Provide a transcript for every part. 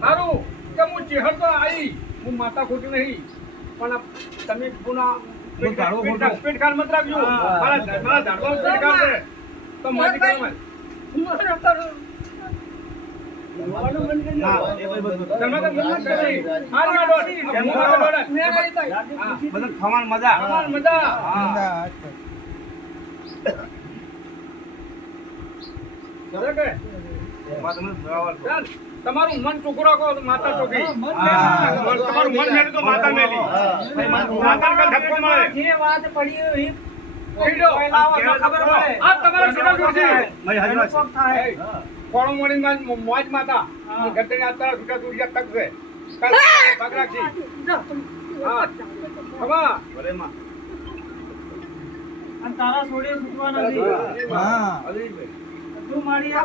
સારું કે હું ચેહર તો આવી હું માતા ખોટી નહીં પણ તમે પુના. સ્પીડ કાર મત રાખજો. મારા મારા સ્પીડ છે. તો મજા. મજા. કે? તમારું મન ટુકડો કહો તો માતા. મેળવી. તમારું મન મેળવ્યું તો માતા મેલી માતા કા ધક્કો મળે. જે વાત પડી હોય તારા છોડી છૂટિયા તક છે. કાલ પગ રાખી. હા. ખબર? ભલે માં. અને તારા છોડે છૂટવા નથી તું મારી આ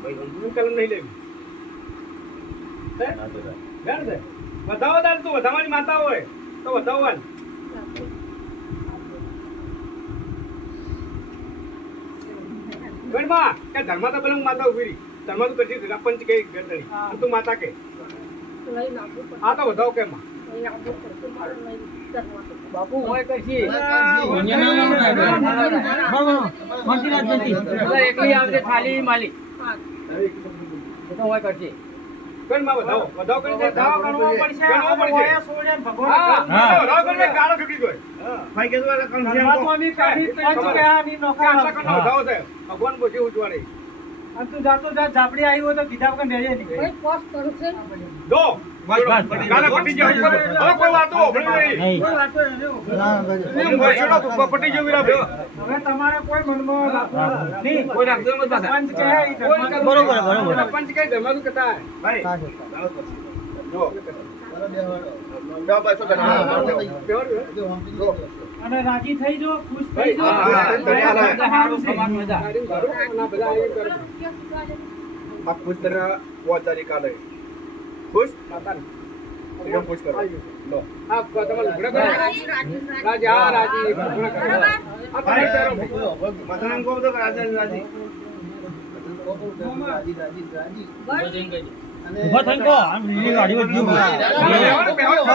કરજો હું કલમ નહીં લેવી છે બતાવો તાર તું વધાવવાની માતા હોય તો વધાવવાની ગણમાં કે ધર્મા તો પેલા હું માતા ઊભી રહી ધર્મા તો કરતી પંચ કઈ અને તું માતા કે. આ તો બતાવો કે માં લઈ નાખવું પડશે. ખાલી લઈ તો. હોય ગણમાં ગણવો પડશે. ગણવો પડશે ભગવાન હા કાઢે. બતાવો ગાળો છૂટી ગયો ભાઈ કીધું એટલે કમ છે એમ ઘરમાં કહો. તો અમે કાઢી પંચ કયા ની નોખા આટલા કણો બતાવો છે ભગવાન બોજી ઉજવાડે અને તું જાતો જાત જાપડી આવી હોય તો કીધા વગર રહેજે નહીં. ભાઈ પોસ્ટ જો. જો અને રાજી થઈ જો ખુશ થઈ જો. આ ખુશ તને પાંચ તારીખ કાલે. ખુશ માતાને. એકદમ ખુશ કરો લો આ તમારે લુગડા કરો. રાજી, રાજી, રાજી. રાજી, રાજી, લુગડા કરો. આ તમારે પહેરો. માથાને કહો તો કે રાજા રાજી. બેહવાનું, બેહવાનું.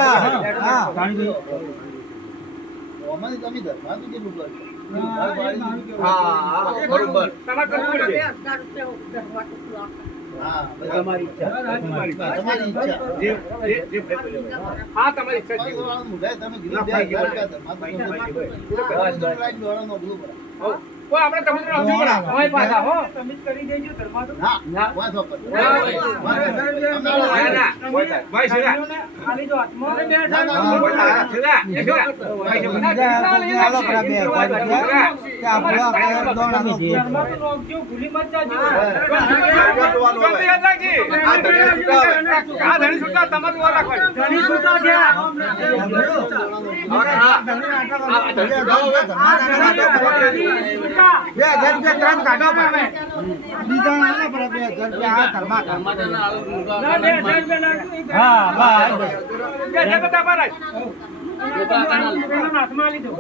હા હા બરોબર તમારે કરવું બે પડશે. હજાર રૂપિયા ધર્માર્થ તો આપો. તમારી ઈચ્છા જે જે જે લેવાય. હા તમારી ઈચ્છા છે. ગયો ભાઈ ભાઈ હો. આપણે તમને રાખવું પડે. અમારી પાસે, હો. તમે કરી દેજો ધર્મા તો. ના, ના. ભાઈ સીધા. ખાલી જો હાથમાં બે હજાર ના, ના, રૂપિયા કોઈ ના, સીધા. એ સીધા. ધર્મા તો નોખજો, ભૂલી મત જાજો. ગમતી યાદ રાખી. આ ધણી છૂટા તમારું વાર રાખવાની. ધણી છૂટા થયા. ધણી છૂટા. ના, બે હજાર રૂપિયા નાખજો, એ બે હજાર બધા બાર જ. પેલાના હાથમાં આલી દો.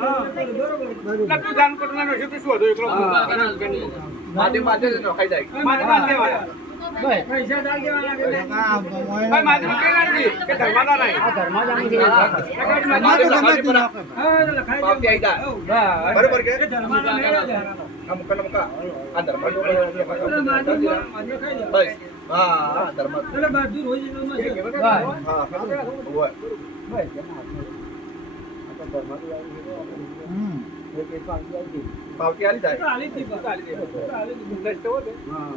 એટલે તું જાણ કરનારો છે, તું શું હતો એકલો? માથે માથે લેવાના. પૈસા દાલ દેવાના કે ભાઈ માજરો કે નથી કે ધર્માદા નહીં? આ ધર્માદા નહીં માજરો ગમે તું નાખે હા લખાઈ પાપ દે આઈદા બરોબર કે? ધર્માદા નહીં નમક નમક આ ધર્માદો બસ. હા ધર્માદ. એટલે બાજુ રોજ હા. હા બસ હમ. પાવતી આલી જાય. આલી દીધી. આલી દીધી. નષ્ટ હોતે હા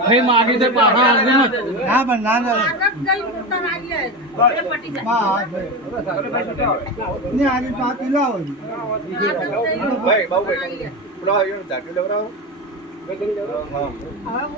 ફઈ માગી દે પાછા. આવજે ને ના પણ ના ના ને આની પા પીલાવો ભાઈ બાબુ ભાઈ પેલો આવ્યો દાટુ લવરાવો હા